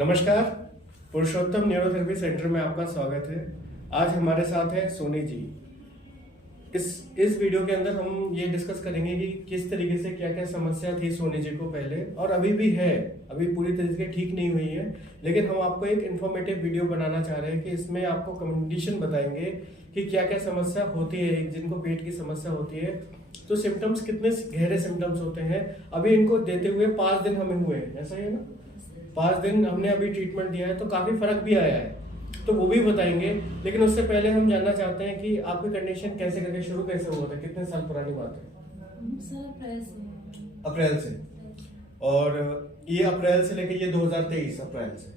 नमस्कार, पुरुषोत्तम neurotherapy centre में आपका स्वागत है। आज हमारे साथ है सोनी जी। इस वीडियो के अंदर हम ये डिस्कस करेंगे कि किस तरीके से क्या क्या समस्या थी सोनी जी को पहले और अभी भी है, अभी पूरी तरीके से ठीक नहीं हुई है, लेकिन हम आपको एक इन्फॉर्मेटिव वीडियो बनाना चाह रहे हैं कि इसमें आपको कंडीशन बताएंगे कि क्या क्या समस्या होती है। जिनको पेट की समस्या होती है तो सिम्टम्स कितने गहरे सिम्टम्स होते हैं। अभी इनको देते हुए 5 दिन हमें हुए हैं, ऐसा ही है ना? 5 दिन हमने अभी ट्रीटमेंट दिया है तो काफी फर्क भी आया है, तो वो भी बताएंगे। लेकिन उससे पहले हम जानना चाहते हैं कि आपकी कंडीशन कैसे करके शुरू कैसे हुआ था, कितने साल पुरानी बात है? सर अप्रैल से। और ये अप्रैल से लेके ये 2023 अप्रैल से।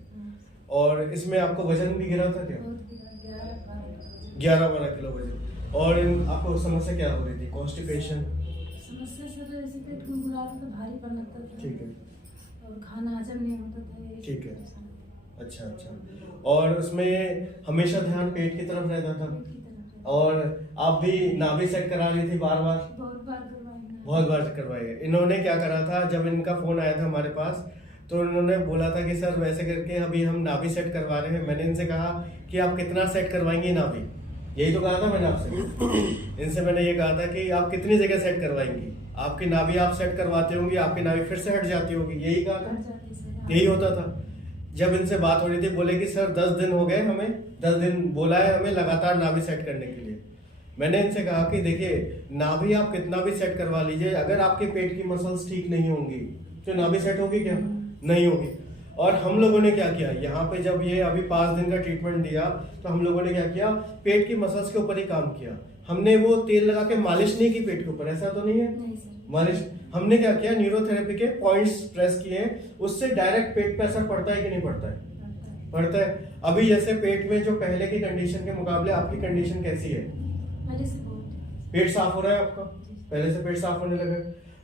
और इसमें आपको वजन भी गिरा था क्या? 11-12 किलो वजन। और आपको समस्या क्या हो रही थी? कॉन्स्टिपेशन? समस्या सर ऐसे पेट गुड़गुड़ा था, भारी पन लगता था। ठीक है। और खाना हजम नहीं होता था। ठीक है। अच्छा। और उसमें हमेशा ध्यान पेट की तरफ रहता था। और आप भी नाभि सेट करा रही थी बार बार? बहुत बार करवाई है। इन्होंने क्या करा था, जब इनका फोन आया था हमारे पास तो उन्होंने बोला था कि सर वैसे करके अभी हम नाभि सेट करवा रहे हैं। मैंने इनसे कहा कि आप कितना सेट करवाएंगे नाभि, यही तो कहा था मैंने आपसे। इनसे मैंने ये कहा था कि आप कितनी जगह सेट करवाएंगी, आपकी नाभि आप सेट करवाते होंगे, आपकी नाभि फिर से हट जाती होगी, यही कहा था, यही होता था। जब इनसे बात हो रही थी बोले कि सर 10 दिन हो गए, हमें 10 दिन बोला है हमें लगातार नाभि सेट करने के लिए। मैंने इनसे कहा कि देखिए नाभि आप कितना भी सेट करवा लीजिए, अगर आपके पेट की मसल्स ठीक नहीं होंगी तो नाभि सेट होगी क्या? नहीं होगी। और हम लोगों ने क्या किया, यहाँ पे जब ये अभी 5 दिन का ट्रीटमेंट दिया तो हम लोगों ने क्या किया, पेट की मसल्स के ऊपर ही काम किया। हमने वो तेल लगा के मालिश नहीं की पेट के ऊपर, ऐसा तो नहीं है? मालिश हमने क्या किया, न्यूरोथेरेपी के पॉइंट्स प्रेस किए, उससे डायरेक्ट पेट पे असर पड़ता है कि नहीं पड़ता है? पड़ता है। अभी जैसे पेट में जो पहले की कंडीशन के मुकाबले आपकी कंडीशन कैसी है? पेट साफ हो रहा है आपका? पहले से पेट साफ होने लगा?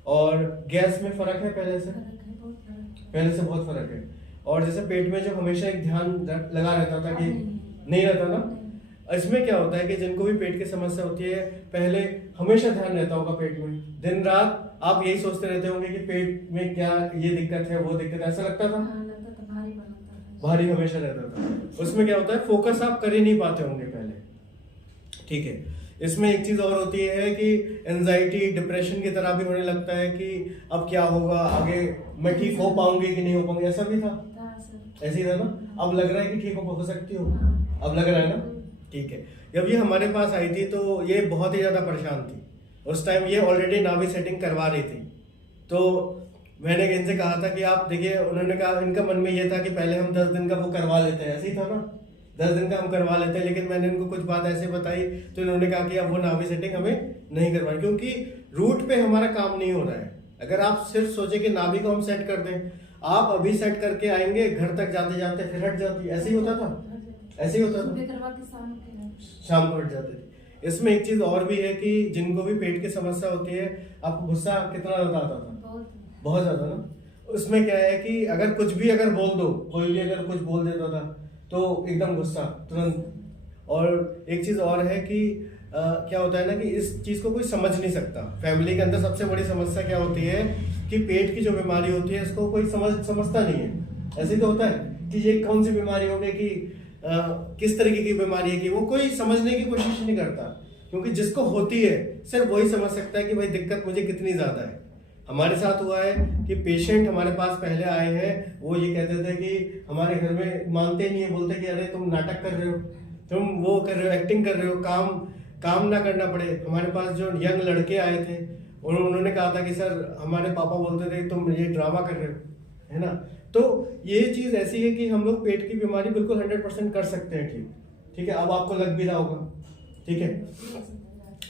और गैस में फर्क है पहले से? पहले से बहुत फर्क है। और जैसे पेट में जो हमेशा एक ध्यान लगा रहता था कि नहीं रहता ना, इसमें क्या होता है कि जिनको भी पेट की समस्या होती है पहले हमेशा ध्यान रहता होगा पेट में, दिन रात आप यही सोचते रहते होंगे कि पेट में क्या ये दिक्कत है वो दिक्कत है, ऐसा लगता था? भारी हमेशा रहता था। उसमें क्या होता है, फोकस आप कर ही नहीं पाते होंगे पहले। ठीक है। इसमें एक चीज और होती है कि एंजाइटी डिप्रेशन की तरह भी होने लगता है कि अब क्या होगा आगे, मैं ठीक हो पाऊंगी कि नहीं हो पाऊंगी, ऐसा भी था? ऐसे ही था ना? अब लग रहा है कि ठीक हो सकती हो? अब लग रहा है ना? ठीक है। जब ये हमारे पास आई थी तो ये बहुत ही ज्यादा परेशान थी। उस टाइम ये ऑलरेडी नाभि सेटिंग करवा रही थी। तो मैंने इनसे कहा था कि आप देखिए, उन्होंने कहा, इनका मन में ये था कि पहले हम 10 दिन का वो करवा लेते हैं, ऐसे ही था ना? 10 दिन का हम करवा लेते हैं। लेकिन मैंने इनको कुछ बात ऐसे बताई तो इन्होंने कहा कि अब वो नाभि सेटिंग हमें नहीं करवाई, क्योंकि रूट पे हमारा काम नहीं हो रहा है। अगर आप सिर्फ सोचे कि नाभि को हम सेट कर दें, आप अभी सेट करके आएंगे, घर तक जाते जाते फिर हट जाती, ऐसे ही होता था, ऐसे ही होता था, शाम को हट जाते थे। इसमें एक चीज और भी है कि जिनको भी पेट की समस्या होती है, आपको गुस्सा कितना ज्यादा आता था? बहुत ज्यादा ना? उसमें क्या है कि अगर कुछ भी अगर बोल दो, कोई भी अगर कुछ बोल देता था तो एकदम गुस्सा तुरंत। और एक चीज और है कि क्या होता है ना कि इस चीज को कोई समझ नहीं सकता। फैमिली के अंदर सबसे बड़ी समस्या क्या होती है कि पेट की जो बीमारी होती है इसको कोई समझता नहीं है। ऐसे तो होता है कि ये कौन सी बीमारी हो गई, कि किस तरीके की बीमारी है, कि वो कोई समझने की कोशिश नहीं करता, क्योंकि जिसको होती है सिर्फ वही समझ सकता है कि भाई दिक्कत मुझे कितनी ज्यादा है। हमारे साथ हुआ है कि पेशेंट हमारे पास पहले आए हैं, वो ये कहते थे कि हमारे घर में मानते नहीं है, बोलते कि अरे तुम नाटक कर रहे हो, तुम वो कर रहे हो, एक्टिंग कर रहे हो, काम ना करना पड़े। हमारे पास जो यंग लड़के आए थे उन्होंने कहा था कि सर हमारे पापा बोलते थे तुम ये ड्रामा कर रहे हो, है ना? तो ये चीज ऐसी है कि हम लोग पेट की बीमारी बिल्कुल 100% कर सकते हैं ठीक है। अब आपको लग भी रहा होगा, ठीक है,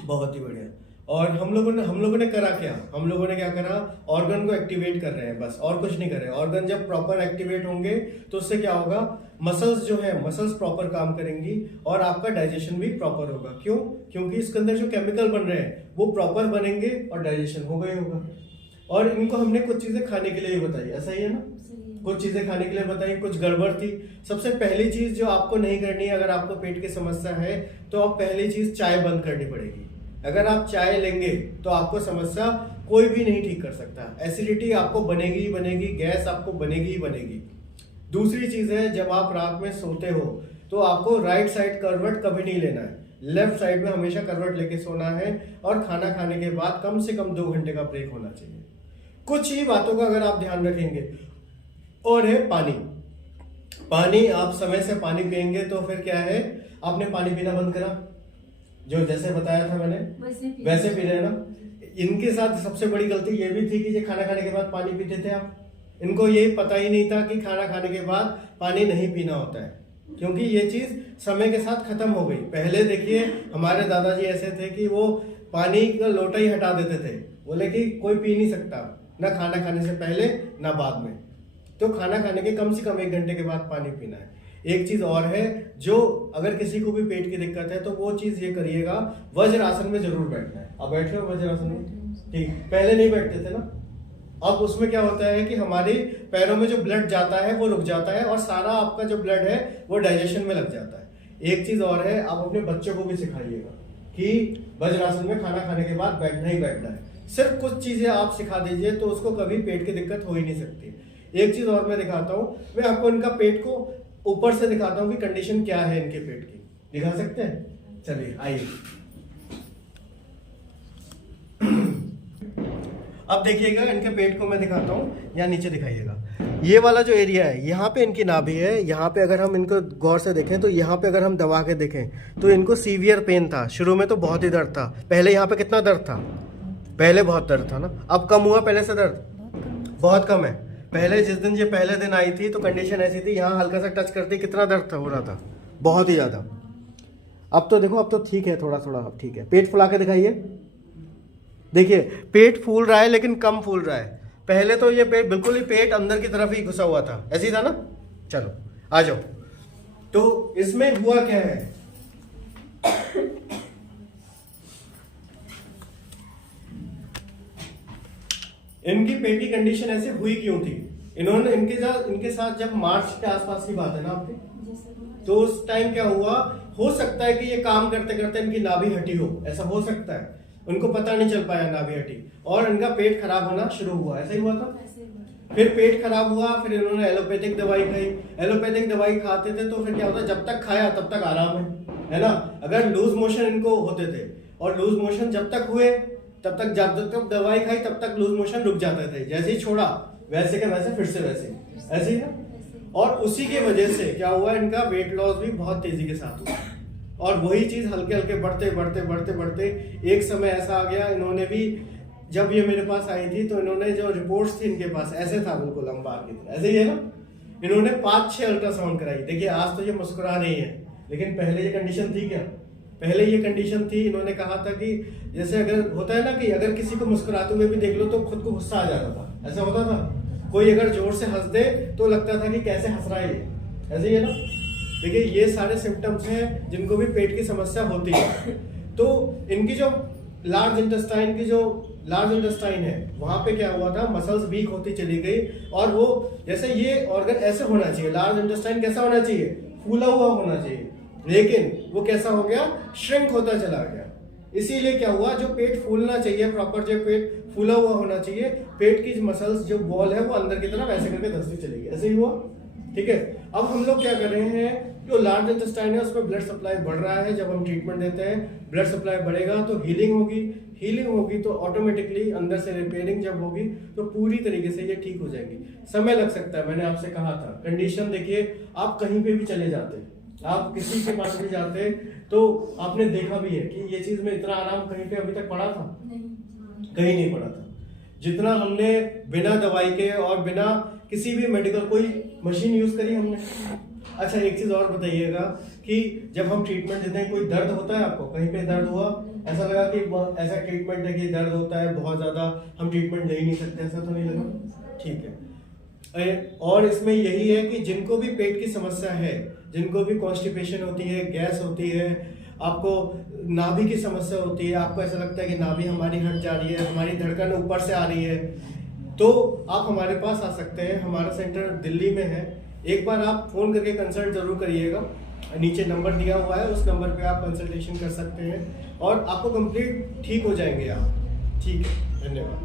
बहुत ही बढ़िया। और हम लोगों ने करा क्या, हम लोगों ने क्या करा, ऑर्गन को एक्टिवेट कर रहे हैं बस, और कुछ नहीं कर रहे हैं। ऑर्गन जब प्रॉपर एक्टिवेट होंगे तो उससे क्या होगा, मसल्स जो है मसल्स प्रॉपर काम करेंगी और आपका डाइजेशन भी प्रॉपर होगा। क्यों? क्योंकि इसके अंदर जो केमिकल बन रहे हैं वो प्रॉपर बनेंगे और डाइजेशन होगा ही होगा। और इनको हमने कुछ चीजें खाने के लिए भी बताई, ऐसा ही है ना? कुछ चीजें खाने के लिए बताई, कुछ गड़बड़ थी। सबसे पहली चीज जो आपको नहीं करनी है, अगर आपको पेट की समस्या है तो आप पहली चीज चाय बंद करनी पड़ेगी। अगर आप चाय लेंगे तो आपको समस्या कोई भी नहीं ठीक कर सकता। एसिडिटी आपको बनेगी ही बनेगी, गैस आपको बनेगी ही बनेगी। दूसरी चीज है, जब आप रात में सोते हो तो आपको राइट साइड करवट कभी नहीं लेना है, लेफ्ट साइड में हमेशा करवट लेके सोना है। और खाना खाने के बाद कम से कम 2 घंटे का ब्रेक होना चाहिए। कुछ ही बातों का अगर आप ध्यान रखेंगे, और है पानी। पानी आप समय से पानी पियेंगे तो फिर क्या है, आपने पानी पीना बंद करा, जो जैसे बताया था मैंने वैसे पी रहे ना। इनके साथ सबसे बड़ी गलती ये भी थी कि ये खाना खाने के बाद पानी पीते थे आप। इनको ये पता ही नहीं था कि खाना खाने के बाद पानी नहीं पीना होता है, क्योंकि ये चीज समय के साथ खत्म हो गई। पहले देखिए हमारे दादाजी ऐसे थे कि वो पानी का लोटा ही हटा देते थे, बोले कि कोई पी नहीं सकता, ना खाना खाने से पहले ना बाद में। तो खाना खाने के कम से कम 1 घंटे के बाद पानी पीना है। एक चीज और है, जो अगर किसी को भी पेट की दिक्कत है तो वो चीज ये करिएगा, वज्रासन में जरूर बैठना है। अब बैठ रहे हो वज्रासन में? ठीक, पहले नहीं बैठते थे ना। अब उसमें क्या होता है कि हमारे पैरों में जो ब्लड जाता है वो रुक जाता है, और सारा आपका जो ब्लड है वो डाइजेशन में लग जाता है। एक चीज और है, आप अपने बच्चों को भी सिखाइएगा कि वज्रासन में खाना खाने के बाद बैठना ही बैठना है। सिर्फ कुछ चीजें आप सिखा दीजिए तो उसको कभी पेट की दिक्कत हो ही नहीं सकती। एक चीज और मैं दिखाता हूँ, मैं आपको इनका पेट को ऊपर से दिखाता हूँ कि कंडीशन क्या है इनके पेट की। दिखा सकते हैं? चलिए आइए। अब देखिएगा इनके पेट को मैं दिखाता हूँ, या नीचे दिखाइएगा। ये वाला जो एरिया है, यहाँ पे इनकी नाभि है। यहाँ पे अगर हम इनको गौर से देखें तो यहाँ पे अगर हम दबा के देखें तो इनको सीवियर पेन था। शुरू में तो बहुत ही दर्द था। पहले यहाँ पे कितना दर्द था? पहले बहुत दर्द था ना। अब कम हुआ पहले से दर्द? बहुत कम है। पहले जिस दिन ये पहले दिन आई थी तो कंडीशन ऐसी थी, यहाँ हल्का सा टच करते कितना दर्द था, हो रहा था बहुत ही ज़्यादा। अब तो देखो, अब तो ठीक है, थोड़ा थोड़ा अब ठीक है। पेट फुला के दिखाइए। देखिए पेट फूल रहा है लेकिन कम फूल रहा है। पहले तो ये पेट बिल्कुल ही पेट अंदर की तरफ ही घुसा हुआ था, ऐसे ही था ना। चलो आ जाओ। तो इसमें हुआ क्या है, इनकी पेट की कंडीशन ऐसे हुई क्यों थी? इन्होंने इनके साथ जब मार्च के आसपास की बात है ना आपकी, तो उस टाइम क्या हुआ, हो सकता है कि ये काम करते करते इनकी नाभि हटी हो, ऐसा हो सकता है। उनको पता नहीं चल पाया नाभि हटी, और इनका पेट खराब होना शुरू हुआ। ऐसा ही हुआ था। फिर पेट खराब हुआ, फिर इन्होंने एलोपैथिक दवाई खाई। एलोपैथिक दवाई खाते थे तो फिर क्या होता है, जब तक खाया तब तक आराम है ना। अगर लूज मोशन इनको होते थे, और लूज मोशन जब तक हुए तब तक, जब तक दवाई खाई तब तक लूज मोशन रुक जाते थे। जैसे ही छोड़ा वैसे के वैसे फिर से वैसे, ऐसे ही ना। और उसी की वजह से क्या हुआ, इनका वेट लॉस भी बहुत तेजी के साथ हुआ। और वही चीज हल्के हल्के बढ़ते बढ़ते बढ़ते बढ़ते एक समय ऐसा आ गया, इन्होंने भी, जब ये मेरे पास आई थी तो इन्होंने जो रिपोर्ट्स थी इनके पास ऐसे था बिल्कुल लंबार की तरह, ऐसे ही है ना। इन्होंने 5-6 अल्ट्रासाउंड कराई। देखिए आज तो ये मुस्कुरा रही है, लेकिन पहले ये कंडीशन थी क्या? पहले ये कंडीशन थी। इन्होंने कहा था कि जैसे अगर होता है ना कि अगर किसी को मुस्कुराते हुए भी देख लो तो खुद को गुस्सा आ जाता था, ऐसा होता था। कोई अगर जोर से हंस दे तो लगता था कि कैसे हंस रहा है ये, ऐसे ही है ना। देखिए ये सारे सिम्टम्स हैं जिनको भी पेट की समस्या होती है। तो इनकी जो लार्ज इंटेस्टाइन है, वहां पे क्या हुआ था, मसल्स वीक होती चली गई। और वो जैसे ये ऑर्गन ऐसे होना चाहिए, लार्ज इंटेस्टाइन कैसा होना चाहिए, फूला हुआ होना चाहिए, लेकिन वो कैसा हो गया, श्रिंक होता चला गया। इसीलिए क्या हुआ, जो पेट फूलना चाहिए प्रॉपर, जो पेट फूला हुआ होना चाहिए, पेट की मसल्स जो बॉल है वो अंदर की तरफ ऐसे करके धंसती चली गई, ऐसे ही हुआ। ठीक है। अब हम लोग क्या कर रहे हैं, जो लार्ज इंटेस्टाइन है उसमें ब्लड सप्लाई बढ़ रहा है। जब हम ट्रीटमेंट देते हैं, ब्लड सप्लाई बढ़ेगा तो हीलिंग होगी तो ऑटोमेटिकली अंदर से रिपेयरिंग जब होगी तो पूरी तरीके से ये ठीक हो जाएंगी। समय लग सकता है, मैंने आपसे कहा था। कंडीशन देखिए, आप कहीं पे भी चले जाते, आप किसी के पास भी जाते तो आपने देखा भी है कि ये चीज में इतना आराम कहीं पे अभी तक पड़ा था? कहीं नहीं पड़ा था। जितना हमने बिना दवाई के और बिना किसी भी मेडिकल कोई मशीन यूज करी हमने। अच्छा एक चीज और बताइएगा कि जब हम ट्रीटमेंट देते हैं, कोई दर्द होता है आपको? कहीं पे दर्द हुआ? ऐसा लगा कि ऐसा ट्रीटमेंट है कि दर्द होता है बहुत ज्यादा, हम ट्रीटमेंट ले ही नहीं सकते, ऐसा तो नहीं लगा? ठीक है। और इसमें यही है कि जिनको भी पेट की समस्या है, जिनको भी कॉन्स्टिपेशन होती है, गैस होती है, आपको नाभि की समस्या होती है, आपको ऐसा लगता है कि नाभि हमारी हट जा रही है, हमारी धड़कन ऊपर से आ रही है, तो आप हमारे पास आ सकते हैं। हमारा सेंटर दिल्ली में है। एक बार आप फोन करके कंसल्ट जरूर करिएगा, नीचे नंबर दिया हुआ है, उस नंबर पे आप कंसल्टेशन कर सकते हैं और आपको कंप्लीट ठीक हो जाएंगे आप। ठीक है, धन्यवाद।